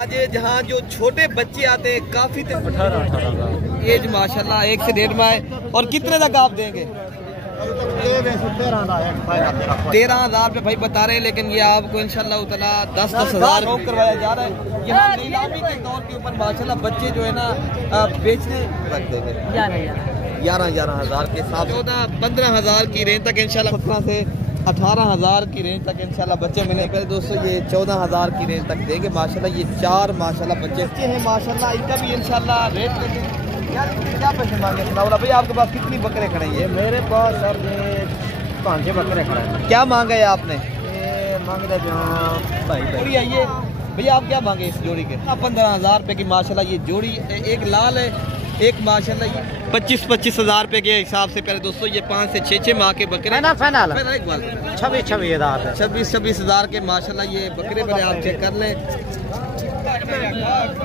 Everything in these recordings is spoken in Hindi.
आज जहाँ जो छोटे बच्चे आते हैं काफी 18 एज माशाल्लाह 1 से 1.5 माह। और कितने तक आप देंगे? 13,000 रुपये भाई बता रहे हैं, लेकिन ये आपको इंशाल्लाह उतना 10-10 हज़ार करवाया जा रहा है। यहाँ नीलामी के तौर के ऊपर माशाल्लाह बच्चे जो है ना बेचने रख देंगे 11 हज़ार के साथ 14-15 हज़ार की रेंज तक इंशाल्लाह 17 से 18 हज़ार की रेंज तक इंशाल्लाह बच्चे मिले। पहले दोस्तों ये 14 हज़ार की रेंज तक देंगे माशाल्लाह। ये 4 माशाल्लाह बच्चे हैं माशाल्लाह। इनका भी इंशाल्लाह रेट क्या पैसे मांगे भाई? आपके पास कितनी बकरे खड़े हैं? मेरे पास सर 5-6 बकरे खड़े हैं। क्या मांगा है आपने? मांग रहे भाई आइए भैया, आप क्या मांगे इस जोड़ी के? 15,000 रुपये की माशाल्लाह ये जोड़ी। एक लाल है, एक माशाल्लाह ये 25-25 हज़ार रुपये के हिसाब से। पहले दोस्तों ये 5 से 6 माह के बकरे 26 हज़ार के माशाल्लाह ये बकरे बने। आप चेक कर लें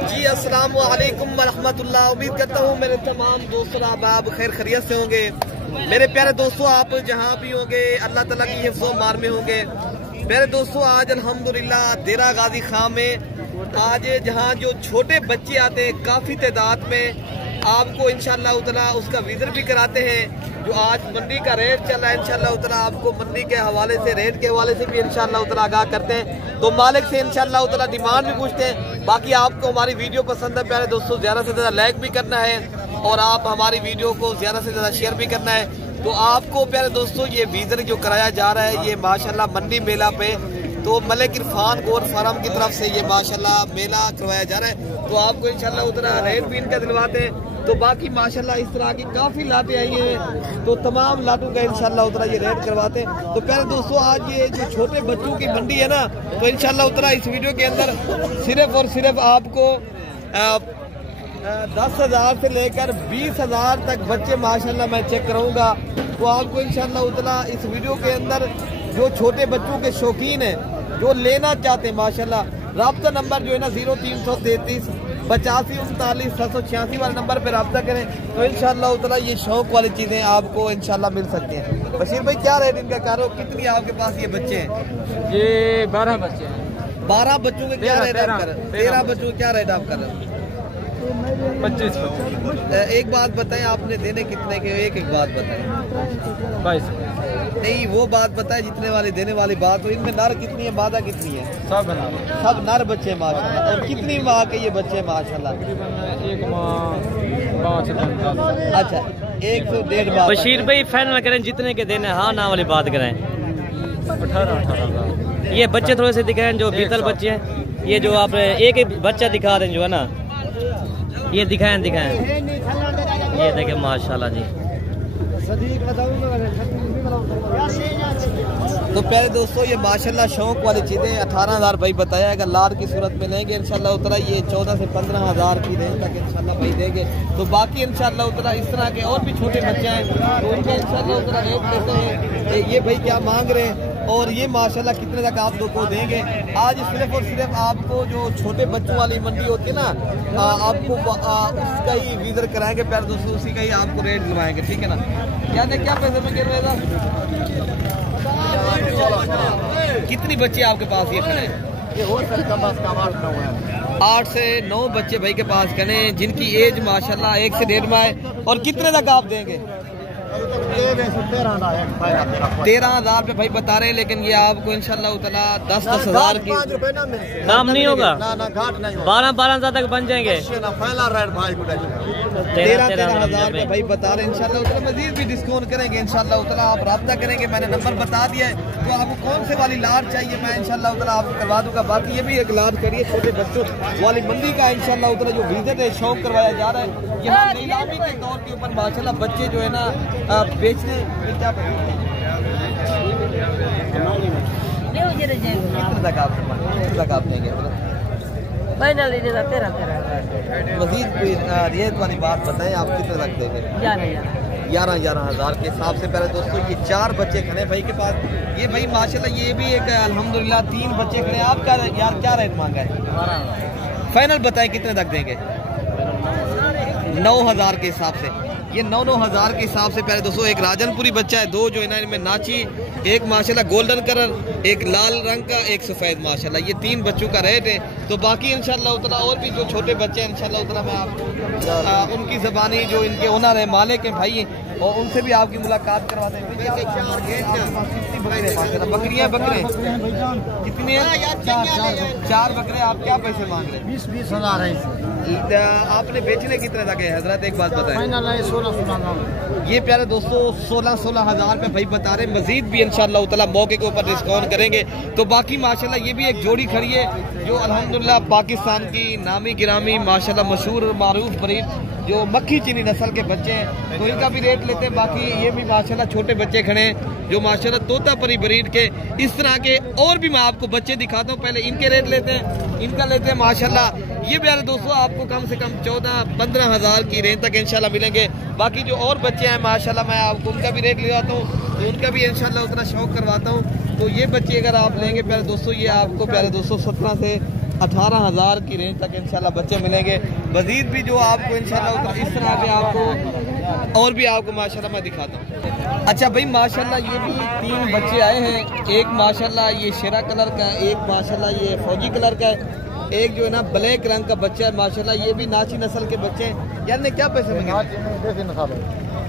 जी। अस्सलाम वालेकुम वरहमतुल्लाह। उम्मीद करता हूँ मेरे तमाम दोस्तों आप खैर खैरियत से होंगे। मेरे प्यारे दोस्तों आप जहाँ भी होंगे अल्लाह ताला की हिफ्ज़ व मार में होंगे। प्यारे दोस्तों आज अल्हम्दुलिल्लाह देरा गाजी खां में आज जहाँ जो छोटे बच्चे आते हैं काफ़ी तादाद में, आपको इंशाल्लाह उतना उसका विज़िट भी कराते हैं। जो आज मंडी का रेट चल रहा है इंशाल्लाह उतना आपको मंडी के हवाले से, रेट के हवाले से भी इंशाल्लाह उतना आगाह करते हैं। तो मालिक से इंशाल्लाह उतना डिमांड भी पूछते हैं। बाकी आपको हमारी वीडियो पसंद है प्यारे दोस्तों, ज़्यादा से ज़्यादा लाइक भी करना है और आप हमारी वीडियो को ज़्यादा से ज़्यादा शेयर भी करना है। तो आपको प्यारे दोस्तों ये विज़िट जो कराया जा रहा है ये माशाल्लाह मंडी मेला पे, तो मलिक इरफान गोट फार्म की तरफ से ये माशाल्लाह मेला करवाया जा रहा है। तो आपको इंशाल्लाह उतना रेट भी इनका दिलवाते हैं। तो बाकी माशाल्लाह इस तरह की काफ़ी लाटें आई हैं, तो तमाम लाटों का इंशाल्लाह उतना ये रेट करवाते हैं। तो प्यारे दोस्तों आज ये जो छोटे बच्चों की मंडी है ना, तो इंशाल्लाह उतना इस वीडियो के अंदर सिर्फ और सिर्फ आपको 10,000 से लेकर 20,000 तक बच्चे माशाल्लाह मैं चेक कराऊंगा। तो आपको इंशाल्लाह उतना इस वीडियो के अंदर जो छोटे बच्चों के शौकीन हैं जो लेना चाहते हैं माशाल्लाह, राब्ता नंबर जो है ना 0333 85 39 786 वाले नंबर पे रब्ता करें। तो इंशाल्लाह उतना ये शौक वाली चीज़ें आपको इंशाल्लाह मिल सकती हैं। बशीर भाई क्या रेट इनका करो? कितनी आपके पास ये बच्चे हैं? ये 12 बच्चे हैं। 12 बच्चों के क्या रेट आप कर रहे हैं? 13 बच्चों के क्या रेट आप कर रहे हैं? 25। एक बात बताएं, आपने देने कितने के? एक बात बताएं। 22 नहीं वो बात बताएं जितने वाली देने वाली बात हो। इनमें नर कितनी है, मादा कितनी है? सब नर बच्चे माशाल्लाह। और कितनी माह के ये बच्चे माशाल्लाह? 1 माह 5 से 10। अच्छा 1 से 1.5 माह। बशीर भाई फाइनल करें जितने के देने, हाँ ना वाली बात करें। 18 ये बच्चे थोड़े से दिखाएं जो बीतल बच्चे हैं। ये जो आप एक बच्चा दिखा दें जो है ना, ये दिखाएं ये देखें माशाल्लाह जी। तो पहले दोस्तों ये माशाल्लाह शौक वाली चीज़ें 18,000 भाई बताया। अगर लाट की सूरत में लेंगे इंशाल्लाह उतना ये 14 से 15 हज़ार की रेंज तक इंशाल्लाह भाई देंगे। तो बाकी इंशाल्लाह उतना इस तरह के और भी छोटे बच्चे हैं तो उनका इंशाल्लाह उतना रेट देते हैं। ये भाई क्या मांग रहे हैं और ये माशाल्लाह कितने तक आप लोग को देंगे? आज सिर्फ और सिर्फ आपको जो छोटे बच्चों वाली मंडी होती है ना, आपको उसका ही विजिट कराएंगे प्यारे दोस्तों, उसी का ही आपको रेट दिलवाएंगे, ठीक है ना? क्या पैसे में गिर रहेगा? कितनी बच्चे आपके पास ये खड़े हैं? ये हो सकता है 8 से 9 बच्चे भाई के पास खड़े हैं जिनकी एज माशाल्लाह 1 से 1.5 माह। और कितने तक आप देंगे? 13,000 रुपये भाई बता रहे हैं, लेकिन ये आपको इंशाल्लाह उतना 10-10 हज़ार की काम नहीं होगा। 12 तक बन जाएंगे। 13,000 रुपये भाई बता रहे हैं। इंशाल्लाह उतना मजीद भी डिस्काउंट करेंगे इंशाल्लाह उतना। आप रब्ता करेंगे, मैंने नंबर बता दिया है। तो आपको कौन से वाली लाट चाहिए मैं इंशाल्लाह उतना आपको करवा दूंगा। बाकी ये भी एक लाट करिए छोटे बच्चों वाली मंडी का इंशाल्लाह उतना जो विजिट है शौक करवाया जा रहा है। यहाँ नीलामी के तौर के ऊपर माशाल्लाह बच्चे जो है ना बेचने क्या तक आप देंगे? मजीद रियायत वाली बात बताएं, आप कितने तक देंगे? 11 हज़ार के हिसाब से। पहले दोस्तों ये 4 बच्चे खड़े भाई के पास। ये भाई माशाल्लाह ये भी एक अल्हम्दुलिल्लाह 3 बच्चे खड़े। आपका यार क्या रेट मांगा है? फाइनल बताएं कितने तक देंगे? 9,000 के हिसाब से। ये 9-9 हज़ार के हिसाब से प्यारे दोस्तों। एक राजनपुरी बच्चा है, 2 जो इनमें नाची, एक माशाल्लाह गोल्डन कलर, एक लाल रंग का, एक सफ़ेद माशाल्लाह। ये 3 बच्चों का रेट है। तो बाकी इंशाल्लाह उतना और भी जो छोटे बच्चे हैं इंशाल्लाह उतना मैं आपको उनकी ज़बानी जो इनके ओनर है, मालिक हैं भाई, और उनसे भी आपकी मुलाकात करवाते हैं। बकरियाँ बकरे कितने हैं? 4 बकरे। आप क्या पैसे मांग रहे हैं? 20-20 हज़ार है। आपने बेचने कितने तक है हजरत? एक बात बताएं। फाइनल है 16 ये प्यारे दोस्तों 16 हज़ार पे भाई बता रहे। मजीद भी इंशाल्लाह ताला मौके के ऊपर डिस्काउंट करेंगे। तो बाकी माशाल्लाह ये भी एक जोड़ी खड़ी है जो अल्हम्दुलिल्लाह पाकिस्तान की नामी गिरामी माशाल्लाह मशहूर मारूफ ब्रीड जो मक्खी चीनी नस्ल के बच्चे हैं, तो इनका भी रेट लेते हैं। बाकी ये भी माशाल्लाह छोटे बच्चे खड़े हैं जो माशाल्लाह तोतापरी ब्रीड के। इस तरह के और भी मैं आपको बच्चे दिखाता हूँ। पहले इनके रेट लेते हैं, इनका लेते हैं माशाल्लाह। ये प्यारे दोस्तों आपको कम से कम 14-15 हज़ार की रेंज तक इंशाल्लाह मिलेंगे। बाकी जो और बच्चे हैं माशाल्लाह मैं आपको उनका भी रेट लगाता हूँ, तो उनका भी इंशाल्लाह उतना शौक करवाता हूँ। तो ये बच्चे अगर आप लेंगे प्यारे दोस्तों, ये आपको प्यारे दोस्तों 17 से 18 हज़ार की रेंज तक इंशाल्लाह बच्चे मिलेंगे। मजीद भी जो आपको इंशाल्लाह इस तरह के आपको और भी आपको माशाल्लाह मैं दिखाता हूँ। अच्छा भाई माशाल्लाह ये भी 3 बच्चे आए हैं। एक माशाल्लाह ये शेरा कलर का, एक माशाल्लाह ये फौजी कलर का है, एक जो है ना ब्लैक रंग का बच्चा है माशाल्लाह। ये भी नाची नस्ल के बच्चे हैं। यार ने क्या पैसे मांगे?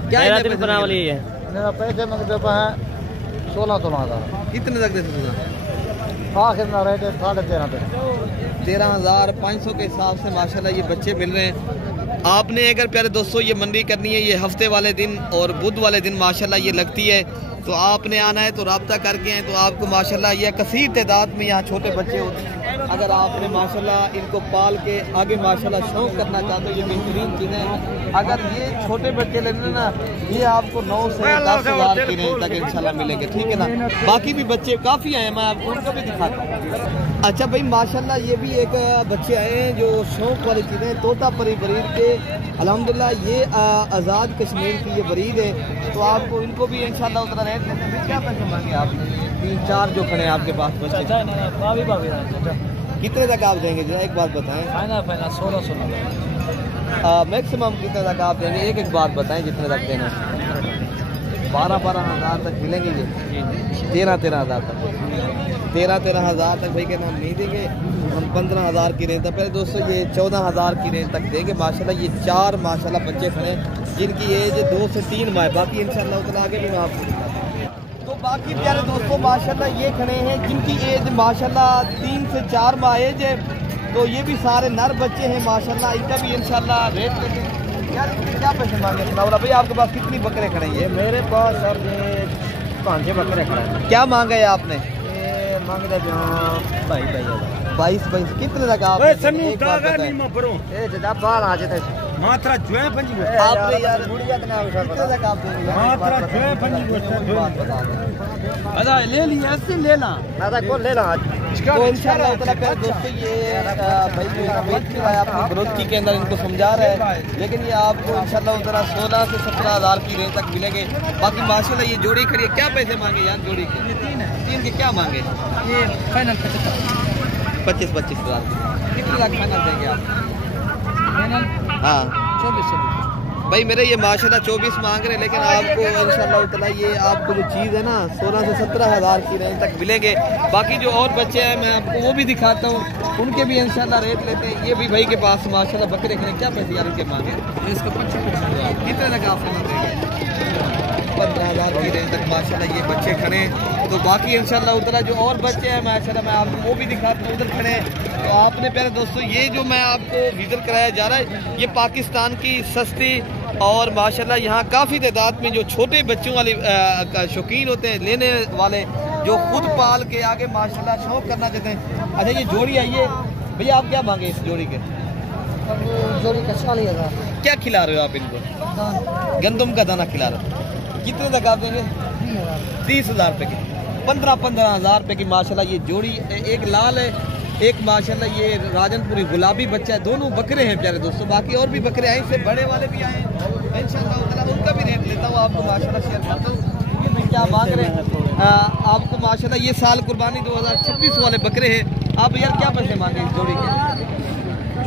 क्या पैसे मंगते हैं 16 हज़ार। कितने तक दे सकते? आखिर में रेट 13.5 तक। 13,500 के हिसाब से माशाल्लाह ये बच्चे मिल रहे हैं। आपने अगर प्यारे दोस्तों ये मंडी करनी है, ये हफ्ते वाले दिन और बुध वाले दिन माशाल्लाह ये लगती है, तो आपने आना है तो रब्ता करके आए तो आपको माशाल्लाह ये कसीर तादाद में यहाँ छोटे बच्चे होते हैं। अगर आपने माशाल्लाह इनको पाल के आगे माशाल्लाह शौक करना चाहते हो, ये बेहतरीन चीज़ें हैं। अगर ये छोटे बच्चे लेने ना, ये आपको 9 से 10 हज़ार की रेंज तक इंशाल्लाह मिलेंगे, ठीक है ना। बाकी भी बच्चे काफ़ी आए हैं, मैं आपको उनको भी दिखाता हूँ। अच्छा भाई माशाल्लाह ये भी एक बच्चे आए हैं जो शौक वाली चीज़ें, तोतापरी ब्रीड के। अल्हम्दुलिल्लाह ये आज़ाद कश्मीर की ये ब्रीड है, तो आपको इनको भी इंशाल्लाह उतना रेट लेते हैं। क्या पैसे मांगे आप? 3-4 जो खड़े हैं आपके पास बच्चे, कितने तक आप देंगे? जो एक बात बताएं। फाइनल 16 मैक्सिमम कितने तक आप देंगे? एक बात बताएं जितने तक देना। 12-12 हज़ार तक मिलेंगे ये। 13-13 हज़ार तक, 13-13 हज़ार तक भाई के नाम नहीं देंगे हम। 15 हज़ार की रेंज तक। पहले दोस्तों ये 14 हज़ार की रेंज तक देंगे माशाल्लाह। ये 4 माशाल्लाह बच्चे खड़े जिनकी एज 2 से 3 माह। बाकी इंशाल्लाह उतना आगे भी मैं आपको दिखाता हूं। तो बाकी प्यारे दोस्तों माशाल्लाह ये खड़े हैं जिनकी एज माशाल्लाह 3 से 4 माह एज है, तो ये भी सारे नर बच्चे हैं माशाल्लाह। इनका भी इंशाल्लाह रेट लेंगे। यार क्या पैसे मांगे सनावरा भाई? आपके पास कितनी बकरे खड़े हैं? मेरे पास सर 5 बकरे खड़े हैं। क्या मांगा है आपने? मांग रहे 22 कितने तक आप? मात्रा जो है आपने यार कितने तक आप ले लिया ऐसे लेना तो इंशाल्लाह उतना प्यारे दोस्तों ये भाई जो आपको ग्रोथी के अंदर इनको समझा रहा है, लेकिन ये आपको इंशाल्लाह उतना 16 से 17 हज़ार की रेंज तक मिलेंगे। बाकी माशाल्लाह ये जोड़ी खड़ी है। क्या पैसे मांगे यार जोड़ी के? 3 के क्या मांगे? ये फाइनल 25 हज़ार। कितने लाख फाइनल देंगे आप? हाँ 24 भाई मेरे ये माशाल्लाह 24 मांग रहे हैं, लेकिन आपको इंशाल्लाह उतना ये आपको जो चीज़ है ना 16 से 17 हज़ार की रेंज तक मिलेंगे। बाकी जो और बच्चे हैं मैं आपको वो भी दिखाता हूँ, उनके भी इंशाल्लाह रेट लेते हैं। ये भी भाई के पास माशाल्लाह बकरे खड़े। क्या पैसे यार इनके मांगे? इसका 25 कितने तक आप देंगे? 15 हज़ार की रेंज तक माशाल्लाह ये बच्चे खड़े हैं। तो बाकी इंशाल्लाह उतना जो और बच्चे हैं माशाल्लाह मैं आपको वो भी दिखाता हूँ, उधर खड़े हैं। तो आपने प्यारे दोस्तों ये जो मैं आपको विजिट कराया जा रहा है, ये पाकिस्तान की सस्ती और माशाल्लाह यहाँ काफ़ी तादाद में जो छोटे बच्चों वाले शौकीन होते हैं, लेने वाले जो खुद पाल के आगे माशाल्लाह शौक करना चाहते हैं। अच्छा ये जोड़ी आई है भैया, आप क्या मांगे इस जोड़ी के? जोड़ी का 40 हज़ार। क्या खिला रहे हो आप इनको? गंदम का दाना खिला रहे हो। कितने तक आप देंगे? 30 हज़ार रुपये की। 15 हज़ार रुपये की माशाल्लाह ये जोड़ी। एक लाल है, एक माशाल्लाह ये राजनपुरी गुलाबी बच्चा है। दोनों बकरे हैं प्यारे दोस्तों। बाकी और भी बकरे आए, इससे बड़े वाले भी आए हैं इंशाल्लाह। उनका भी रेट लेता हूँ आपको माशाल्लाह शेयर करता हूँ। क्या मांग रहे हैं आपको माशाल्लाह? ये साल कुर्बानी 2026 वाले बकरे हैं। आप यार क्या पैसे मांगे इस जोड़ी के?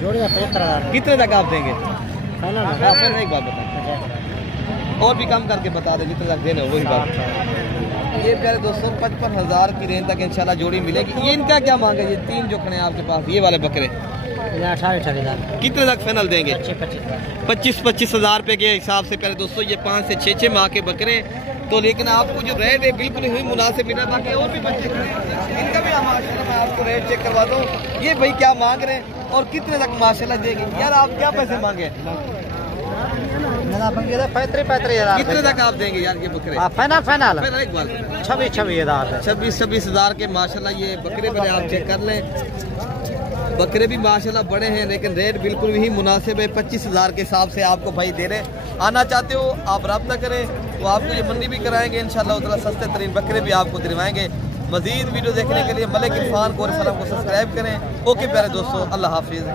जोड़ी का 75 हज़ार। कितने तक आप देंगे? एक बात बताएं। और भी कम करके बता दें जितने तक देना वही बात। ये प्यारे दोस्तों 55,000 की रेंज तक इंशाल्लाह जोड़ी मिलेगी। ये इनका क्या मांगे? ये 3 जो खड़े हैं आपके पास ये वाले बकरे 18,000 कितने तक फाइनल देंगे? 25,000 रुपए के हिसाब से प्यारे दोस्तों ये 5 से 6 माह के बकरे। तो लेकिन आपको जो रेट है बिल्कुल ही मुनासिब मिला। बाकी और भी बच्चे इनका भी मैं आपको रेट चेक करवा दूँ। ये भाई क्या मांग रहे हैं और कितने तक माशाल्लाह देंगे? यार आप क्या पैसे मांगे? 35,000 कितने तक आप देंगे यार ये बकरे? फाइनल फाइनल एक बार 26,000 26,000 के माशाल्लाह ये बकरे पहले आप चेक कर लें। बकरे भी माशाल्लाह बड़े हैं लेकिन रेट बिल्कुल भी मुनासिब है। 25,000 के हिसाब से आपको भाई दे रहे। आना चाहते हो आप रब्ता करें तो आपको ये मंडी भी कराएंगे इंशाल्लाह। उतना सस्ते तरीन बकरे भी आपको दिलवाएंगे। मजीद वीडियो देखने के लिए मलिक इरफान को सब्सक्राइब करें। ओके प्यारे दोस्तों, अल्लाह हाफिज़।